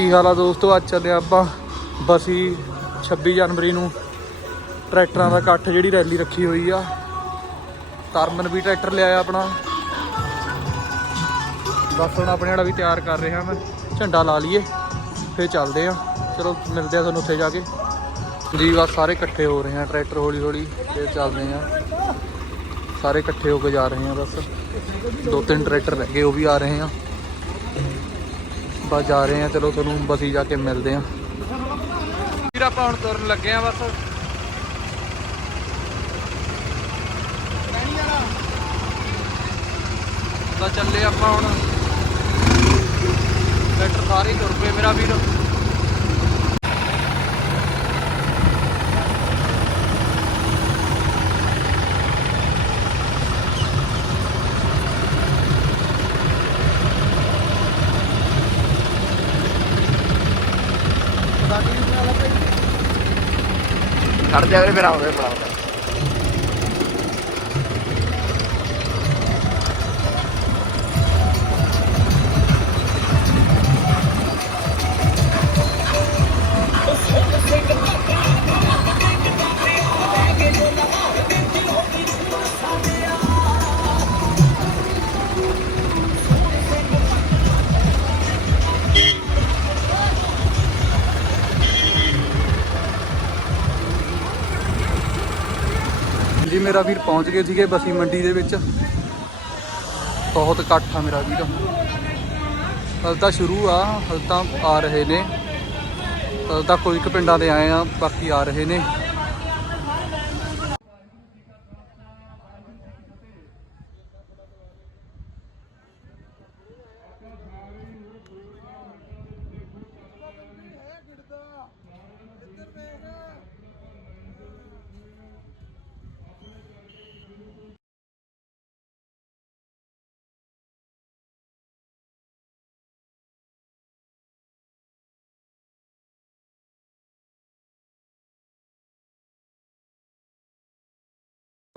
ਕੀ ਹਾਲ ਆ ਦੋਸਤੋ? ਅੱਜ ਚੱਲੇ ਆਪਾਂ ਬਸੀ 26 ਜਨਵਰੀ ਨੂੰ। ਟਰੈਕਟਰਾਂ ਦਾ ਇਕੱਠ ਜਿਹੜੀ ਰੈਲੀ ਰੱਖੀ ਹੋਈ ਆ। ਤਰਮਨ ਵੀ ਟਰੈਕਟਰ ਲਿਆਇਆ ਆਪਣਾ। ਬਸ ਹੁਣ ਆਪਣੇ ਵਾਲਾ ਵੀ ਤਿਆਰ ਕਰ ਰਿਹਾ ਮੈਂ। ਝੰਡਾ ਲਾ ਲਈਏ, ਫੇਰ ਚੱਲਦੇ ਆ। ਚਲੋ, ਮਿਲਦੇ ਆ ਤੁਹਾਨੂੰ ਉੱਥੇ ਜਾ ਕੇ। ਜੀ, ਬਸ ਸਾਰੇ ਇਕੱਠੇ ਹੋ ਰਹੇ ਆ ਟਰੈਕਟਰ ਹੌਲੀ ਹੌਲੀ ਫੇਰ ਚੱਲਦੇ ਆ। ਸਾਰੇ ਇਕੱਠੇ ਹੋ ਕੇ ਜਾ ਰਹੇ ਆ ਬਸ। ਦੋ ਤਿੰਨ ਟਰੈਕਟਰ ਰਹਿ ਗਏ, ਉਹ ਵੀ ਆ ਰਹੇ ਆ। ਆਪਾਂ ਜਾ ਰਹੇ ਆ ਚਲੋ ਤੁਹਾਨੂੰ ਬਸੀ ਜਾ ਕੇ ਮਿਲਦੇ ਆ ਵੀਰ, ਆਪਾਂ ਹੁਣ ਤੁਰਨ ਲੱਗੇ ਆ ਬਸ। ਤਾਂ ਚੱਲੇ ਆਪਾਂ ਹੁਣ। ਟਰੈਕਟਰ ਸਾਰੇ ਤੁਰ ਪਏ ਮੇਰਾ ਵੀਰ। ਖੜ ਜਾ ਕੇ ਫਿਰ ਆਉਂਦੇ ਬਣਾਉਂਦਾ ਜੀ ਮੇਰਾ ਵੀਰ ਪਹੁੰਚ ਗਏ ਸੀਗੇ ਬਸੀ ਮੰਡੀ ਦੇ ਵਿੱਚ। ਬਹੁਤ ਇਕੱਠ ਆ ਮੇਰਾ ਵੀਰ। ਹਲ ਤਾਂ ਸ਼ੁਰੂ ਆ, ਹਲ ਤਾਂ ਆ ਰਹੇ ਨੇ। ਹਲ ਤਾਂ ਕੋਈ ਕੁ ਪਿੰਡਾਂ ਦੇ ਆਏ ਆ, ਬਾਕੀ ਆ ਰਹੇ ਨੇ।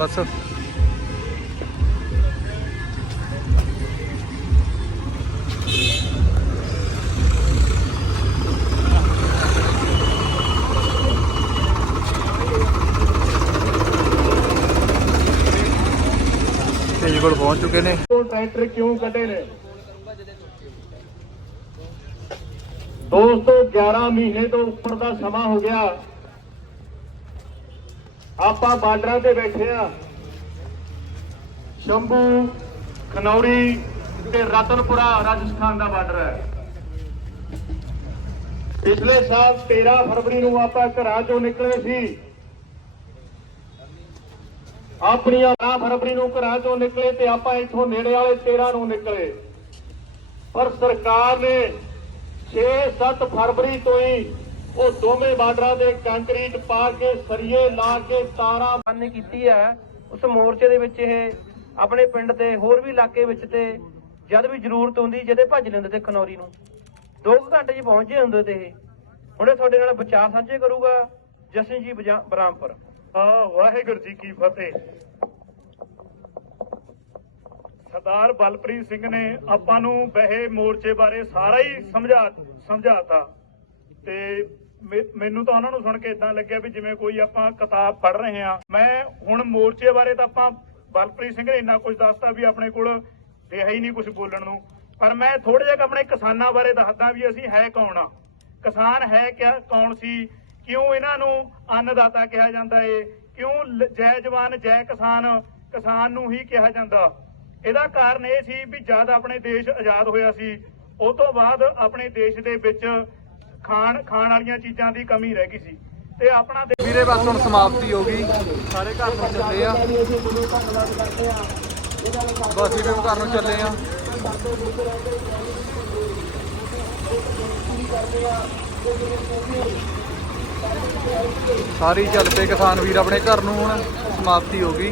ਬਸ ਤੇਜ ਕੋਲ ਪਹੁੰਚ ਚੁੱਕੇ ਨੇ ਤੋਂ ਟਰੈਕਟਰ ਕਿਉਂ ਕੱਢੇ ਨੇ ਦੋਸਤੋ 11 ਮਹੀਨੇ ਤੋਂ ਉੱਪਰ ਦਾ ਸਮਾਂ ਹੋ ਗਿਆ ਆਪਾਂ ਬਾਰਡਰਾਂ ਤੇ ਬੈਠੇ ਆ ਸ਼ੰਭੂ, ਖਨੌਰੀ ਤੇ ਰਤਨਪੁਰਾ ਰਾਜਸਥਾਨ ਦਾ ਬਾਰਡਰ ਹੈ। ਪਿਛਲੇ ਸਾਲ 13 ਫਰਵਰੀ ਨੂੰ ਆਪਾਂ ਘਰਾਂ ਚੋਂ ਨਿਕਲੇ ਸੀ। ਆਪਣੀਆਂ 12 ਫਰਵਰੀ ਨੂੰ ਘਰਾਂ ਚੋਂ ਨਿਕਲੇ ਤੇ ਆਪਾਂ ਇੱਥੋਂ ਨੇੜੇ ਵਾਲੇ 13 ਨੂੰ ਨਿਕਲੇ। ਪਰ ਸਰਕਾਰ ਨੇ 6-7 ਫਰਵਰੀ ਤੋਂ ਹੀ ਉਹ ਦੋਵੇਂ ਬਾਰਡਰਾਂ ਦੇ ਕੰਕਰੀਟ ਪਾ ਕੇ, ਸਰੀਏ ਲਾ ਕੇ ਤਾਰਾਂ ਨੇ ਕੀਤੀ ਹੈ। ਉਸ ਮੋਰਚੇ ਦੇ ਵਿੱਚ ਇਹ ਆਪਣੇ ਪਿੰਡ ਤੇ ਹੋਰ ਵੀ ਇਲਾਕੇ ਵਿੱਚ ਤੇ ਜਦ ਵੀ ਜ਼ਰੂਰਤ ਹੁੰਦੀ, ਜਦੇ ਭੱਜ ਲੈਂਦੇ ਤੇ ਖਨੌਰੀ ਨੂੰ। 2 ਘੰਟੇ 'ਚ ਪਹੁੰਚੇ ਹੁੰਦੇ ਤੇ ਇਹ। ਹੁਣੇ ਤੁਹਾਡੇ ਨਾਲ ਵਿਚਾਰ ਸਾਂਝੇ ਕਰੂਗਾ, ਜਸ਼ਨ ਜੀ ਬਰਾਮਪੁਰ। ਆ ਵਾਹਿਗੁਰੂ ਜੀ ਕੀ ਫਤਿਹ। ਸਰਦਾਰ ਬਲਪ੍ਰੀਤ ਸਿੰਘ ਨੇ ਆਪਾਂ ਨੂੰ ਬਹਿ ਮੋਰਚੇ ਬਾਰੇ ਸਾਰਾ ਹੀ ਸਮਝਾ, ਸਮਝਾਤਾ। ਤੇ ਮੈਨੂੰ ਤਾਂ ਉਹਨਾਂ ਨੂੰ ਸੁਣ ਕੇ ਇਦਾਂ ਲੱਗਿਆ ਵੀ ਜਿਵੇਂ ਕੋਈ ਆਪਾਂ ਕਿਤਾਬ ਪੜ੍ਹ ਰਹੇ ਹਾਂ। ਮੈਂ ਹੁਣ ਮੋਰਚੇ ਬਾਰੇ ਤਾਂ ਆਪਾਂ ਬਲਪ੍ਰੀਤ ਸਿੰਘ ਨੇ ਇੰਨਾ ਕੁਝ ਦੱਸਤਾ ਵੀ ਆਪਣੇ ਕੋਲ ਰਿਹਾ ਹੀ ਨਹੀਂ ਕੁਝ ਬੋਲਣ ਨੂੰ। ਪਰ ਮੈਂ ਥੋੜਾ ਜਿਹਾ ਆਪਣੇ ਕਿਸਾਨਾਂ ਬਾਰੇ ਦੱਸਦਾ ਵੀ ਅਸੀਂ ਹੈ ਕੌਣ ਆ? ਕਿਸਾਨ ਹੈ ਕਿਆ ਕੌਣ ਸੀ? ਕਿਉਂ ਇਹਨਾਂ ਨੂੰ ਅੰਨਦਾਤਾ ਕਿਹਾ ਜਾਂਦਾ ਏ? ਕਿਉਂ ਜੈ ਜਵਾਨ, ਜੈ ਕਿਸਾਨ ਕਿਸਾਨ ਨੂੰ ਹੀ ਕਿਹਾ ਜਾਂਦਾ? ਇਹਦਾ ਕਾਰਨ ਇਹ ਸੀ ਵੀ ਜਦ ਆਪਣੇ ਦੇਸ਼ ਆਜ਼ਾਦ ਹੋਇਆ ਸੀ ਉਹ ਤੋਂ ਬਾਅਦ ਆਪਣੇ ਦੇਸ਼ ਦੇ ਵਿੱਚ ਖਾਣ ਖਾਣ ਵਾਲੀਆਂ ਚੀਜ਼ਾਂ ਦੀ ਕਮੀ ਰਹਿ ਗਈ ਸੀ। ਤੇ ਆਪਣਾ ਵੀਰੇ, ਬਸ ਹੁਣ ਸਮਾਪਤੀ ਹੋ ਗਈ। ਸਾਰੇ ਘਰ ਨੂੰ ਚੱਲੇ ਆ। ਬਸ ਵੀਰੇ ਘਰ ਨੂੰ ਚੱਲੇ ਆ। ਸਾਰੀ ਚੱਲ ਪਏ ਕਿਸਾਨ ਵੀਰ ਆਪਣੇ ਘਰ ਨੂੰ ਹੁਣ ਸਮਾਪਤੀ ਹੋ ਗਈ।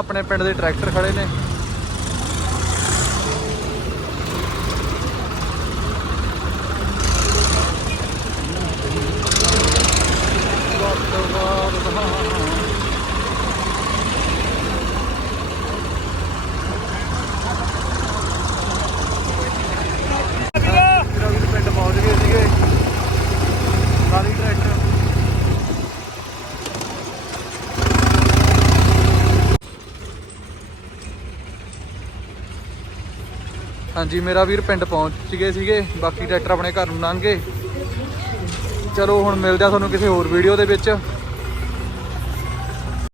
ਆਪਣੇ ਪਿੰਡ ਦੇ ਟਰੈਕਟਰ ਖੜੇ ਨੇ। ਹਾਂਜੀ, ਮੇਰਾ ਵੀਰ ਪਿੰਡ ਪਹੁੰਚ ਗਏ ਸੀਗੇ, ਬਾਕੀ ਟਰੈਕਟਰ ਆਪਣੇ ਘਰ ਨੂੰ ਲੰਘ ਗਏ। ਚਲੋ, ਹੁਣ ਮਿਲਦੇ ਆ ਤੁਹਾਨੂੰ ਕਿਸੇ ਹੋਰ ਵੀਡੀਓ ਦੇ ਵਿੱਚ।